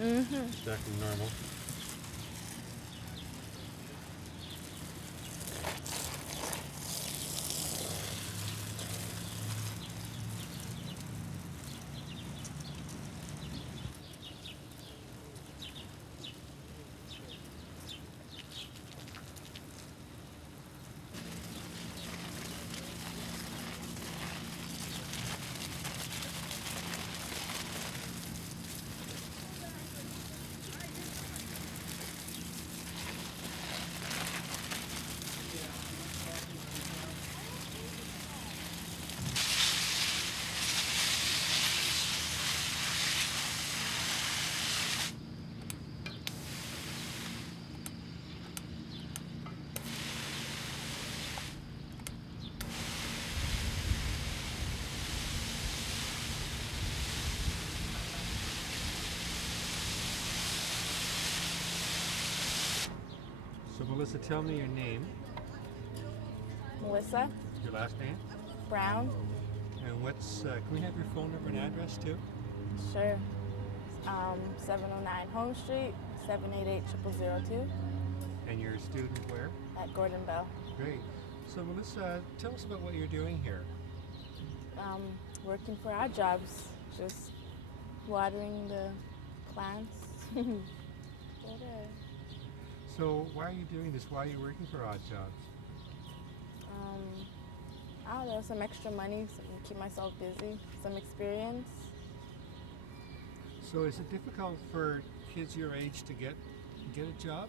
It's acting normal. So Melissa, tell me your name, Melissa your last name, Brown. and can we have your phone number and address too? Sure. 709 Home Street, 788-0002 And you're a student where? at Gordon Bell. Great. So Melissa, tell us about what you're doing here. Working for odd jobs, just watering the plants. So why are you doing this? Why are you working for odd jobs? I don't know, some extra money, so I can keep myself busy, some experience. So is it difficult for kids your age to get a job?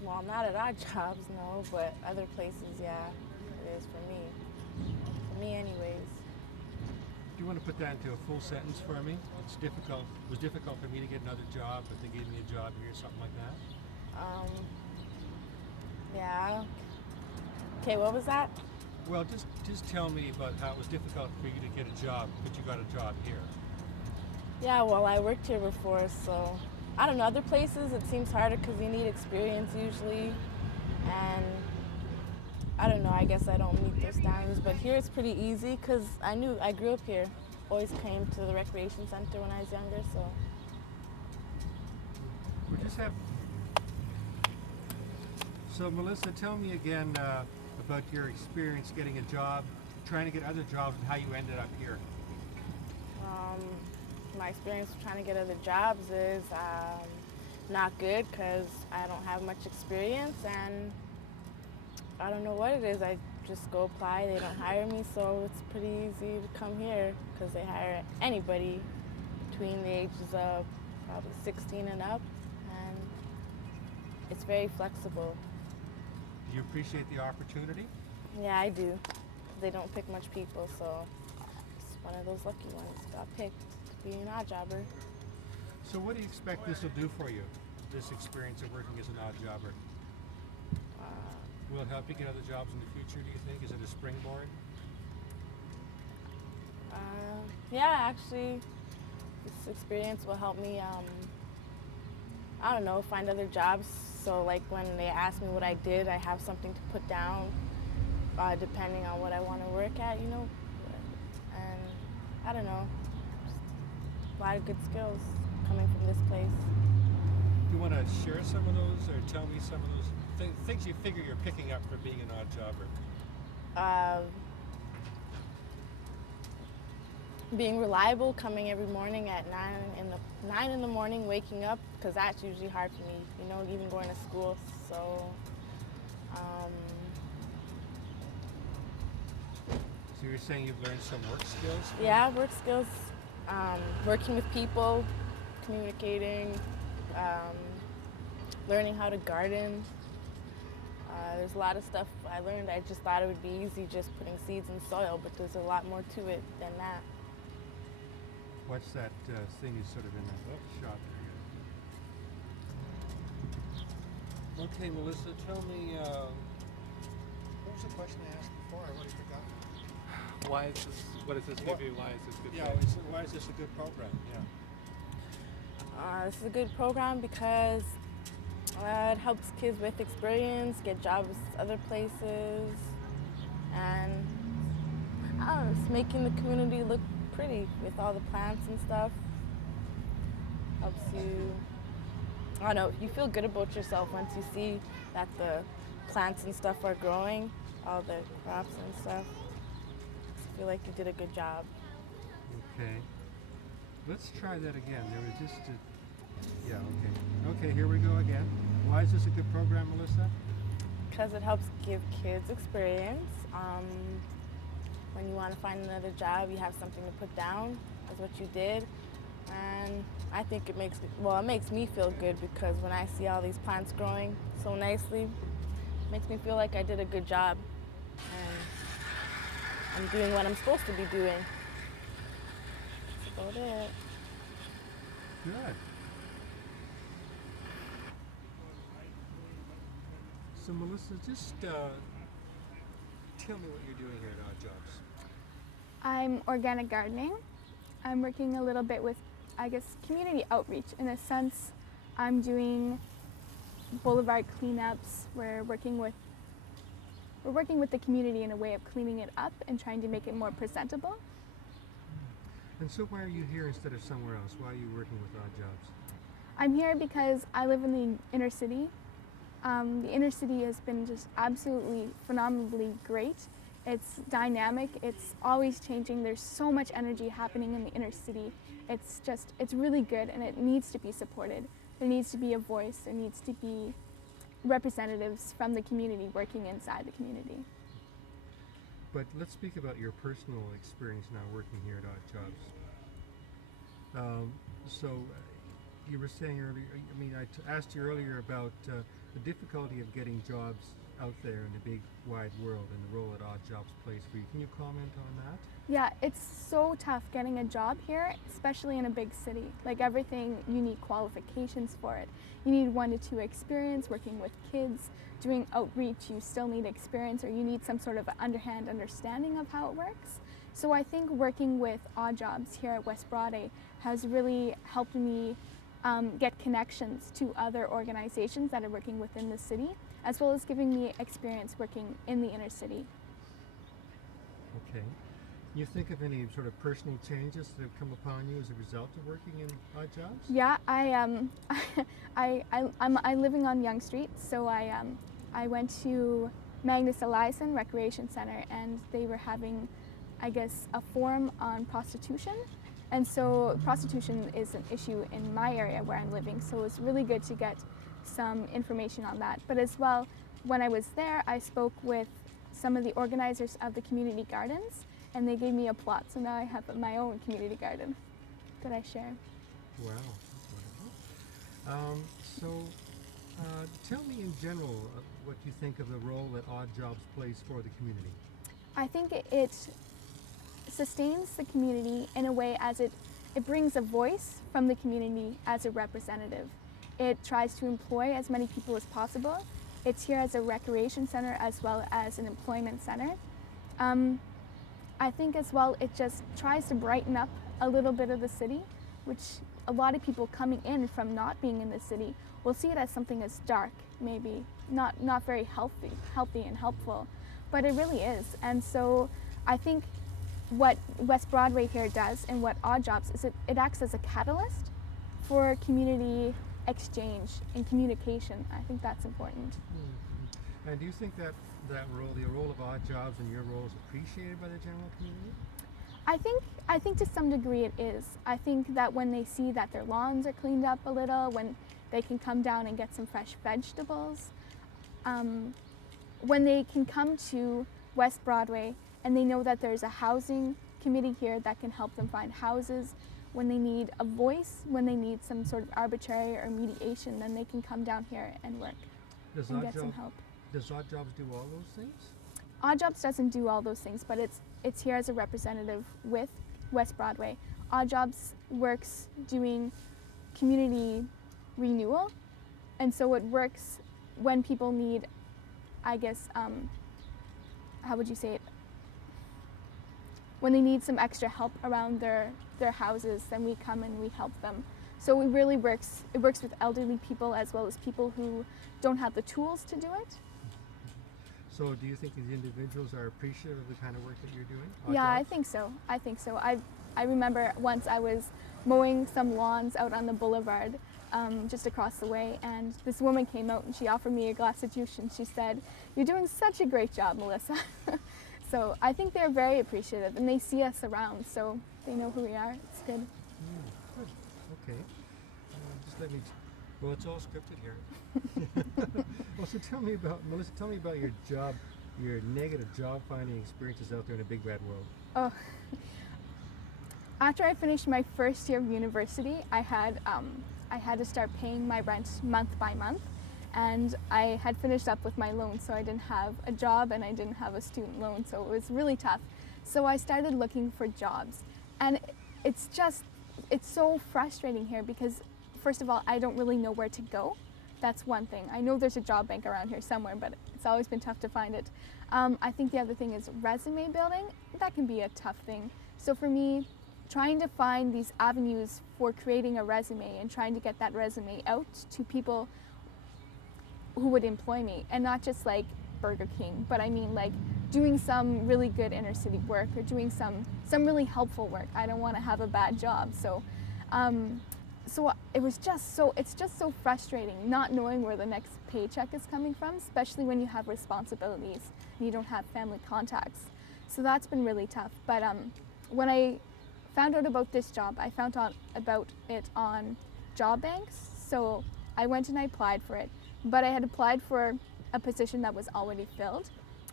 Well, not at odd jobs, no, but other places, yeah, it is for me. For me anyways. Do you want to put that into a full sentence for me? It was difficult for me to get another job, but they gave me a job here, something like that? Yeah. Okay, what was that? Well, just tell me about how it was difficult for you to get a job, but you got a job here. Yeah, well, I worked here before, so I don't know. Other places it seems harder because you need experience usually, and I don't know. I guess I don't meet those standards, but here it's pretty easy because I grew up here. Always came to the recreation center when I was younger, so. We just have. So Melissa, tell me again about your experience getting a job, trying to get other jobs, and how you ended up here. My experience trying to get other jobs is not good because I don't have much experience and I don't know what it is. I just go apply, they don't hire me, so it's pretty easy to come here because they hire anybody between the ages of probably 16 and up, and it's very flexible. Do you appreciate the opportunity? Yeah, I do. They don't pick much people, so it's one of those lucky ones. Got picked to be an odd jobber. So what do you expect this will do for you, this experience of working as an odd jobber? Will it help you get other jobs in the future, do you think? Is it a springboard? Yeah, actually, this experience will help me, I don't know, find other jobs. So like when they ask me what I did, I have something to put down depending on what I want to work at, you know. And I don't know, just a lot of good skills coming from this place. Do you want to share some of those or tell me some of those things you figure you're picking up from being an odd jobber? Being reliable, coming every morning at 9 in the morning, waking up, because that's usually hard for me, you know, even going to school. So, So you're saying you've learned some work skills? yeah, work skills, working with people, communicating, learning how to garden. There's a lot of stuff I learned. I just thought it would be easy just putting seeds in soil, but there's a lot more to it than that. What's that thing is sort of in that shot there? Okay, Melissa, tell me, what was the question I asked before? I already forgot. Why is this? What does this give you? Why is this good? Yeah, why is this a good program? Yeah. This is a good program because it helps kids with experience, get jobs other places, and I don't know, it's making the community look pretty with all the plants and stuff. helps you, I don't know, you feel good about yourself once you see that the plants and stuff are growing, all the crops and stuff. I feel like you did a good job. Okay. Let's try that again. There was just a, yeah, okay. Okay, here we go again. Why is this a good program, Melissa? Because it helps give kids experience. When you want to find another job, you have something to put down as what you did. And I think it makes me feel good because when I see all these plants growing so nicely, it makes me feel like I did a good job. And I'm doing what I'm supposed to be doing. That's about it. Good. So Melissa, just tell me what you're doing here at Odd Jobs. I'm organic gardening. I'm working a little bit with, I guess, community outreach. In a sense, I'm doing boulevard cleanups. We're working with the community in a way of cleaning it up and trying to make it more presentable. And so why are you here instead of somewhere else? Why are you working with Odd Jobs? I'm here because I live in the inner city. The inner city has been just absolutely phenomenally great. It's dynamic, it's always changing. There's so much energy happening in the inner city. It's really good and it needs to be supported. There needs to be a voice, there needs to be representatives from the community working inside the community. But let's speak about your personal experience now working here at Odd Jobs. You were saying earlier, I mean, asked you earlier about the difficulty of getting jobs out there in the big wide world and the role that Odd Jobs plays for you. Can you comment on that? Yeah, it's so tough getting a job here, especially in a big city. Like everything, you need qualifications for it. You need 1 to 2 experience working with kids, doing outreach, you still need experience or you need some sort of underhand understanding of how it works. So I think working with Odd Jobs here at West Broadway has really helped me get connections to other organizations that are working within the city, as well as giving me experience working in the inner city. Okay. You think of any sort of personal changes that have come upon you as a result of working in Odd Jobs? Yeah, I'm living on Yonge Street, so I went to Magnus Eliasson Recreation Center, and they were having, I guess, a forum on prostitution. And so prostitution is an issue in my area where I'm living, so it's really good to get some information on that. But as well, when I was there, I spoke with some of the organizers of the community gardens, and they gave me a plot, so now I have my own community garden that I share. Wow, that's wonderful. Tell me in general what you think of the role that Odd Jobs plays for the community. I think it sustains the community in a way as it brings a voice from the community as a representative. It tries to employ as many people as possible. It's here as a recreation center as well as an employment center. I think as well it just tries to brighten up a little bit of the city, which a lot of people coming in from not being in the city will see it as something as dark, maybe not very healthy and helpful, but it really is. And so I think what West Broadway here does and what Odd Jobs is it acts as a catalyst for community exchange and communication. I think that's important. Mm-hmm. And do you think that role, the role of Odd Jobs and your role is appreciated by the general community? I think to some degree it is. I think that when they see that their lawns are cleaned up a little, when they can come down and get some fresh vegetables, when they can come to West Broadway and they know that there's a housing committee here that can help them find houses, when they need a voice, when they need some sort of arbitrary or mediation, then they can come down here and work and get some help. Does Odd Jobs do all those things? Odd Jobs doesn't do all those things, but it's here as a representative with West Broadway. Odd Jobs works doing community renewal, and so it works when people need, I guess, how would you say it? When they need some extra help around their houses, then we come and we help them. So it really works. It works with elderly people as well as people who don't have the tools to do it. So do you think these individuals are appreciative of the kind of work that you're doing? Yeah, I think so. I I remember once I was mowing some lawns out on the boulevard just across the way, and this woman came out and she offered me a glass of juice and she said, "You're doing such a great job, Melissa." So I think they're very appreciative and they see us around, so they know who we are. It's good. Good. Okay. Just let me. Well, it's all scripted here. Well, so tell me about Melissa. Tell me about your job, your negative job finding experiences out there in a big bad world. Oh. After I finished my first year of university, I had to start paying my rent month by month, and I had finished up with my loan, so I didn't have a job and I didn't have a student loan, so it was really tough. So I started looking for jobs, and it's so frustrating here because, first of all, I don't really know where to go. That's one thing. I know there's a job bank around here somewhere, but it's always been tough to find it. I think the other thing is resume building. That can be a tough thing. So for me, trying to find these avenues for creating a resume and trying to get that resume out to people who would employ me, and not just like Burger King, but I mean like doing some really good inner city work or doing some really helpful work. I don't want to have a bad job. So it's just so frustrating not knowing where the next paycheck is coming from, especially when you have responsibilities and you don't have family contacts. So that's been really tough. But when I found out about this job, I found out about it on job banks. So I went and I applied for it, but I had applied for a position that was already filled.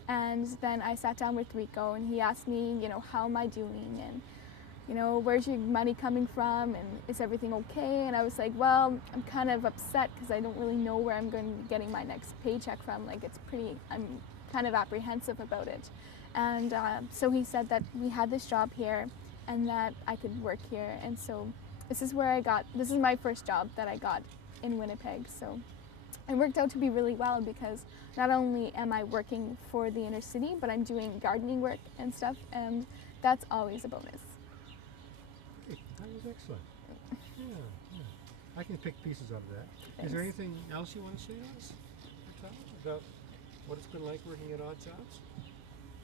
And then I sat down with Rico and he asked me, how am I doing? And where's your money coming from, and is everything okay? And I was like, well, I'm kind of upset because I don't really know where I'm going to be getting my next paycheck from. Like, I'm kind of apprehensive about it. And so he said that we had this job here and that I could work here. And so this is my first job that I got in Winnipeg. So it worked out to be really well because not only am I working for the inner city, but I'm doing gardening work and stuff, and that's always a bonus. That was excellent. Yeah. I can pick pieces out of that. Thanks. Is there anything else you want to say to us about what it's been like working at Odd Jobs?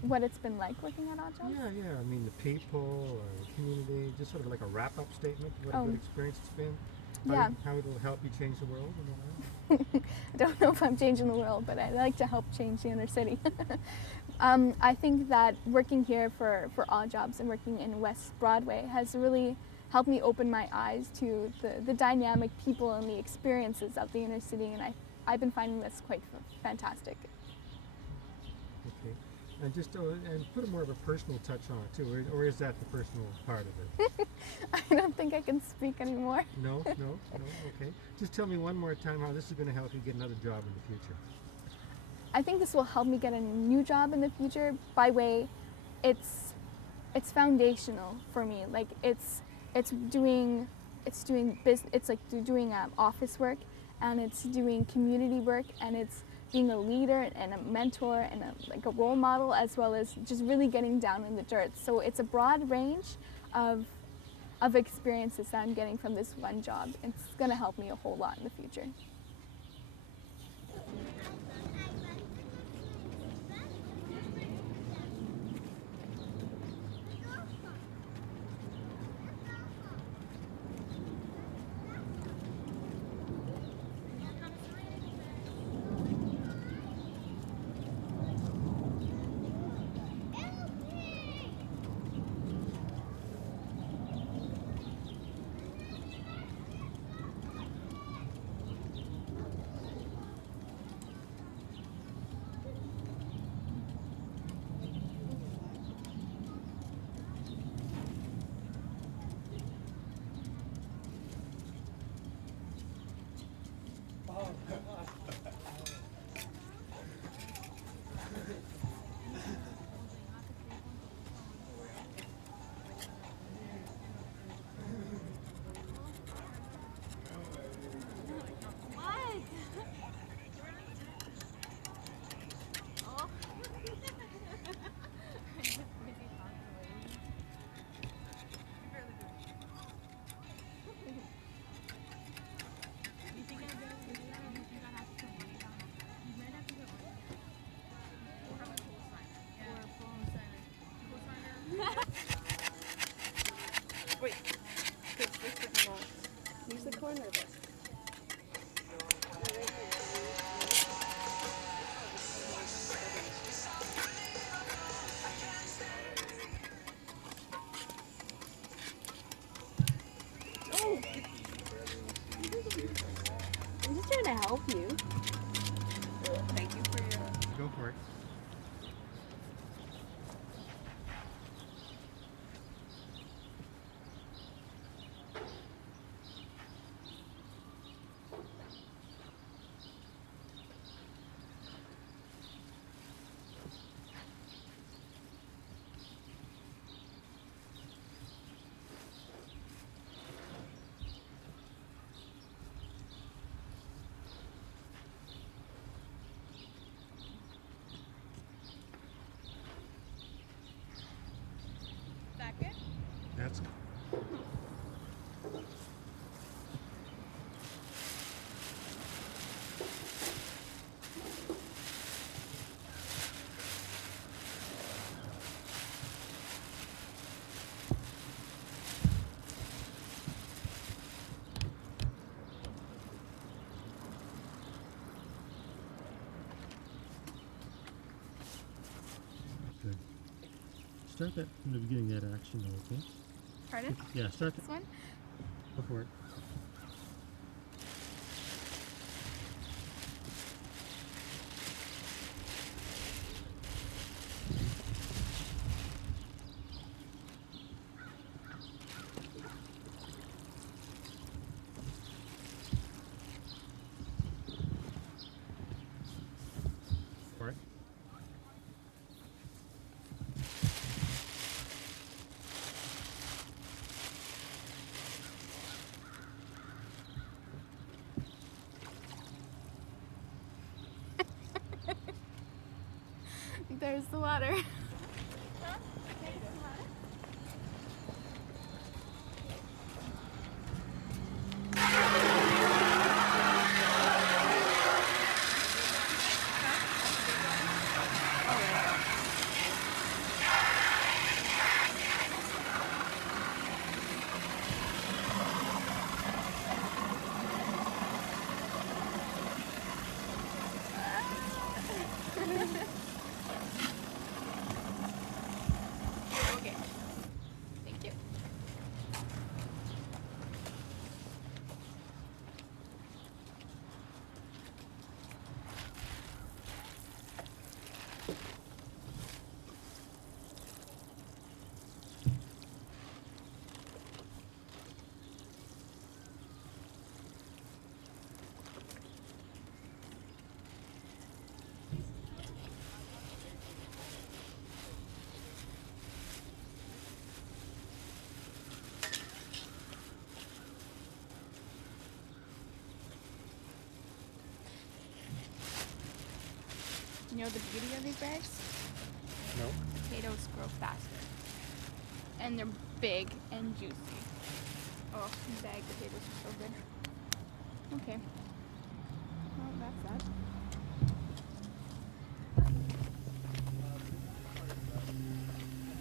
What it's been like working at Odd Jobs? Yeah. I mean, the people or the community, just sort of like a wrap-up statement of what a good experience it's been. How it'll help you change the world and all that. I don't know if I'm changing the world, but I'd like to help change the inner city. I think that working here for Odd Jobs and working in West Broadway has really helped me open my eyes to the dynamic people and the experiences of the inner city, and I've been finding this quite fantastic. Okay. And just and put more of a personal touch on it too, or is that the personal part of it? I don't think I can speak anymore. No. Okay. Just tell me one more time how this is going to help you get another job in the future. I think this will help me get a new job in the future by way, it's foundational for me. Like it's doing office work, and it's doing community work, and it's being a leader and a mentor and a role model, as well as just really getting down in the dirt. So it's a broad range of experiences that I'm getting from this one job. It's going to help me a whole lot in the future. corner of it. Oh! I'm just trying to help you. Thank you for your... Go for it. That good? That's good. Start that from the beginning, that action though, okay? Pardon? Yeah, start This one? Go for it. All right. There's the water. Okay. Thank you. Do you know the beauty of these bags? No. Potatoes grow faster. And they're big and juicy. Oh, bagged potatoes are so good. Okay. Well, that's that.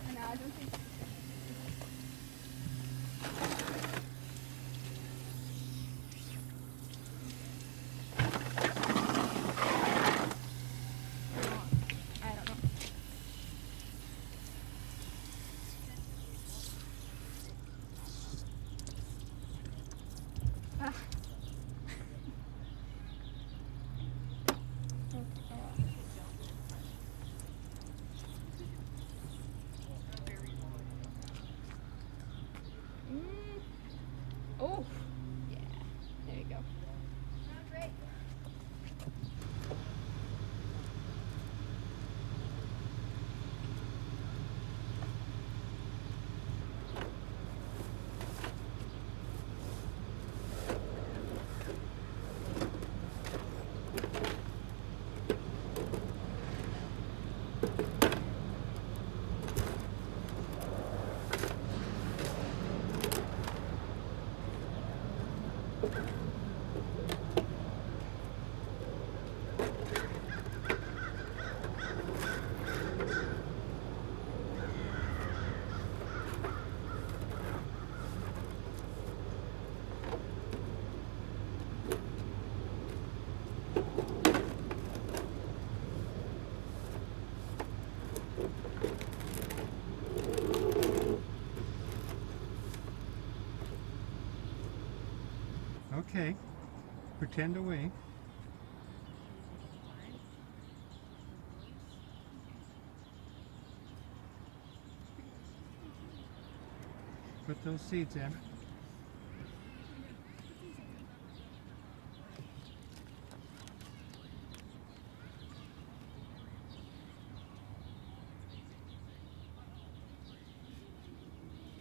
And I don't think... I don't know. Ah. Oh, yeah. There you go. Great. Okay. Pretend away. Put those seeds in.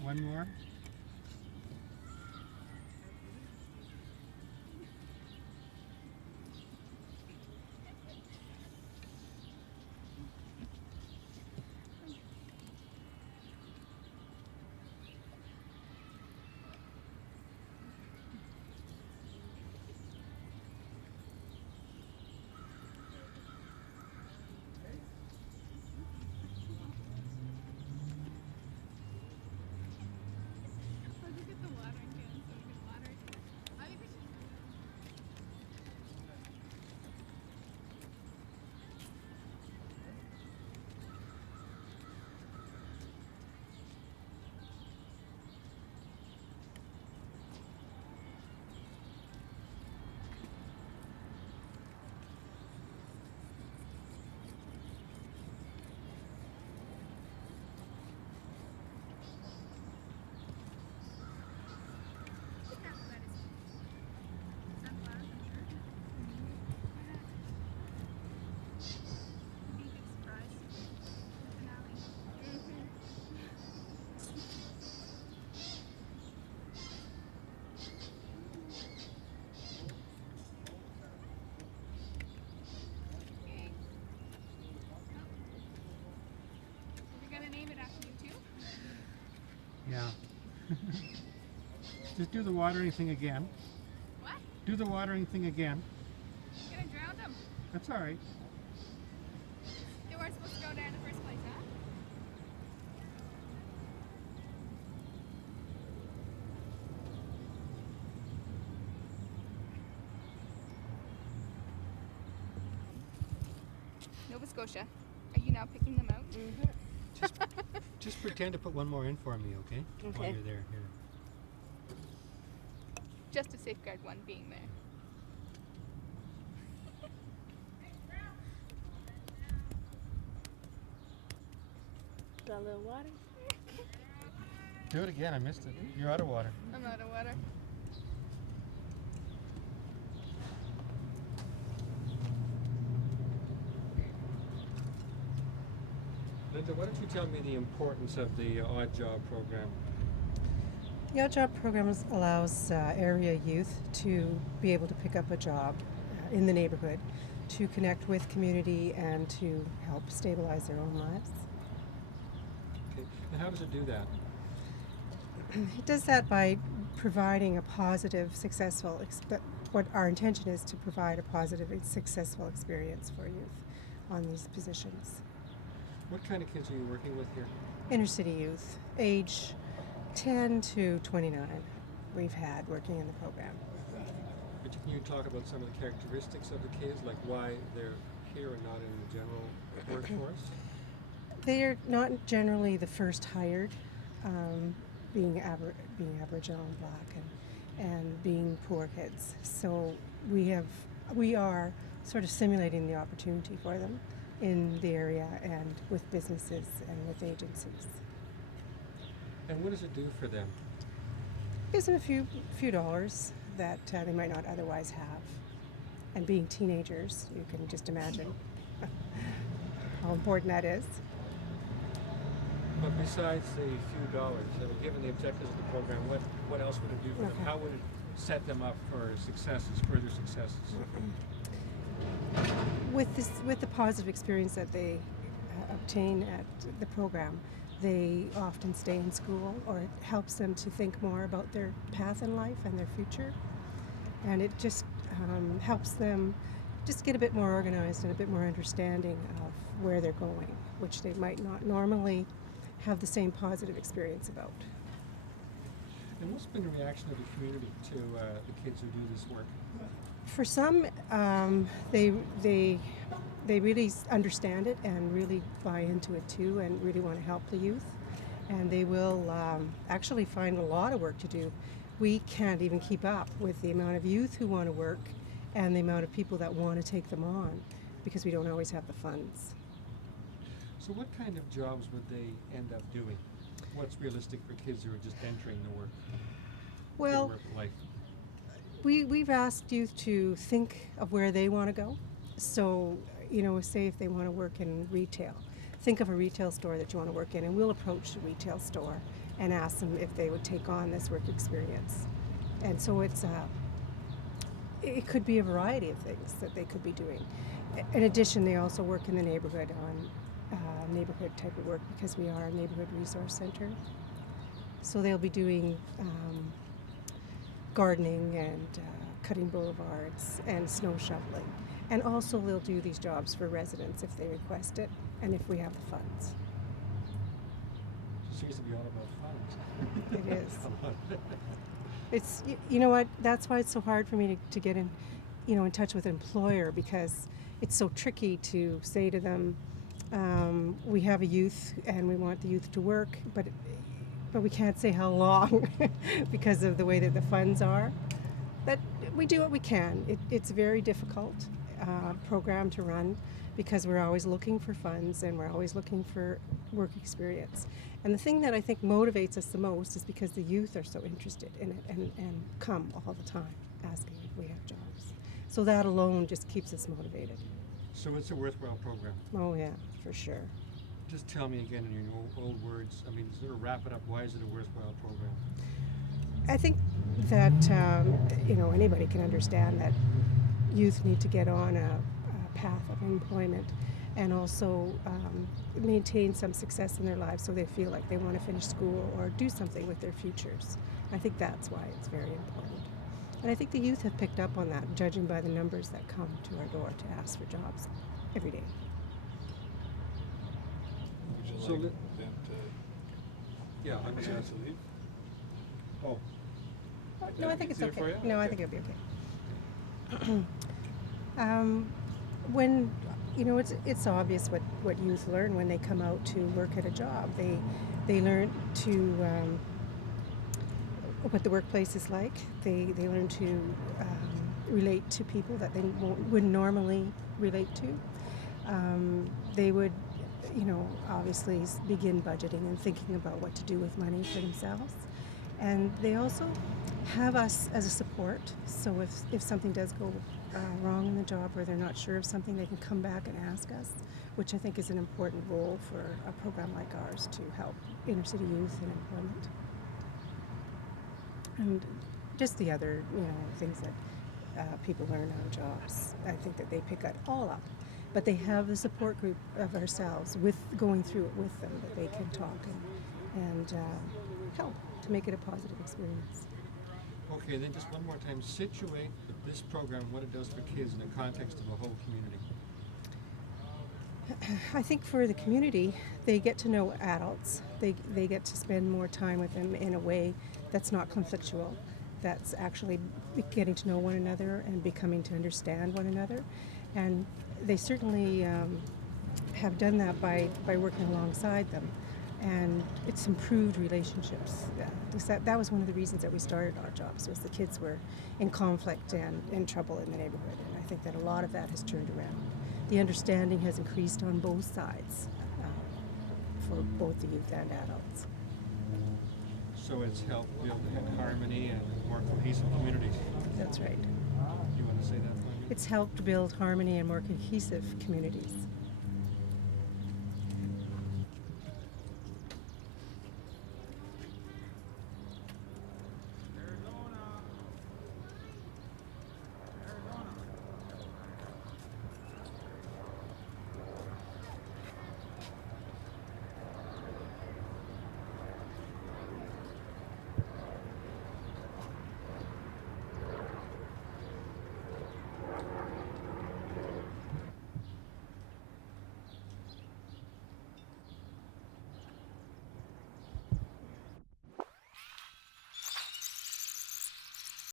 One more. Yeah. Just do the watering thing again. What? Do the watering thing again. You're gonna drown them. That's all right. They weren't supposed to go there in the first place, huh? Nova Scotia, are you now picking them out? Just pretend to put one more in for me, okay? While Okay. you're there. Here. Just to safeguard one being there. Got a little water. Do it again. I missed it. You're out of water. I'm out of water. Linda, why don't you tell me the importance of the Odd Job program? The Odd Job program allows area youth to be able to pick up a job in the neighborhood, to connect with community, and to help stabilize their own lives. Okay. And how does it do that? It does that by providing a positive, successful, what our intention is to provide a positive and successful experience for youth on these positions. What kind of kids are you working with here? Inner city youth, age 10 to 29, we've had working in the program. But can you talk about some of the characteristics of the kids, like why they're here and not in the general workforce? They are not generally the first hired, being Aboriginal and Black and being poor kids. So we are sort of simulating the opportunity for them in the area and with businesses and with agencies. And what does it do for them? Gives them a few dollars that they might not otherwise have. And being teenagers, you can just imagine how important that is. But besides the few dollars, given the objectives of the program, what else would it do for them? Okay. How would it set them up for successes, further successes? With the positive experience that they obtain at the program, they often stay in school, or it helps them to think more about their path in life and their future. And it just helps them just get a bit more organized and a bit more understanding of where they're going, which they might not normally have the same positive experience about. And what's been the reaction of the community to the kids who do this work? For some, they really understand it and really buy into it too, and really want to help the youth. And they will actually find a lot of work to do we can't even keep up with the amount of youth who want to work and the amount of people that want to take them on because we don't always have the funds. So what kind of jobs would they end up doing? What's realistic for kids who are just entering the work life? We've asked youth to think of where they want to go. So, say if they want to work in retail, think of a retail store that you want to work in, and we'll approach the retail store and ask them if they would take on this work experience. And so it could be a variety of things that they could be doing. In addition, they also work in the neighborhood on neighborhood type of work because we are a neighborhood resource center. So they'll be doing gardening and cutting boulevards and snow shoveling. And also they'll do these jobs for residents if they request it and if we have the funds. It seems to be all about funds. It is. It's, you know what, that's why it's so hard for me to get in touch with an employer, because it's so tricky to say to them, we have a youth and we want the youth to work, but we can't say how long because of the way that the funds are. But we do what we can. It's a very difficult program to run because we're always looking for funds and we're always looking for work experience. And the thing that I think motivates us the most is because the youth are so interested in it and come all the time asking if we have jobs. So that alone just keeps us motivated. So it's a worthwhile program. Oh yeah, for sure. Just tell me again in your old words, sort of wrap it up, why is it a worthwhile program? I think that anybody can understand that youth need to get on a path of employment and also maintain some success in their lives so they feel like they want to finish school or do something with their futures. I think that's why it's very important. And I think the youth have picked up on that, judging by the numbers that come to our door to ask for jobs every day. Would you So like let- them Yeah, to I'm chance to leave? Oh, No, I think it's Easier for okay. you? No, I think it'll be okay. When it's obvious what youth learn when they come out to work at a job. They learn to what the workplace is like. They learn to relate to people that they wouldn't normally relate to. They would, obviously begin budgeting and thinking about what to do with money for themselves. And they also have us as a support. So if something does go wrong in the job or they're not sure of something, they can come back and ask us, which I think is an important role for a program like ours to help inner city youth in employment. And just the other, things that people learn on jobs, I think that they pick it all up. But they have the support group of ourselves going through it with them, that they can talk and help to make it a positive experience. okay, then just one more time, situate this program, what it does for kids in the context of the whole community. I think for the community, they get to know adults. They get to spend more time with them in a way that's not conflictual, that's actually getting to know one another and becoming to understand one another. And they certainly have done that by working alongside them. And it's improved relationships. That was one of the reasons that we started our jobs, was the kids were in conflict and in trouble in the neighborhood. And I think that a lot of that has turned around. The understanding has increased on both sides for both the youth and adults. So it's helped build harmony and more cohesive communities. That's right. You want to say that, Tanya? It's helped build harmony and more cohesive communities.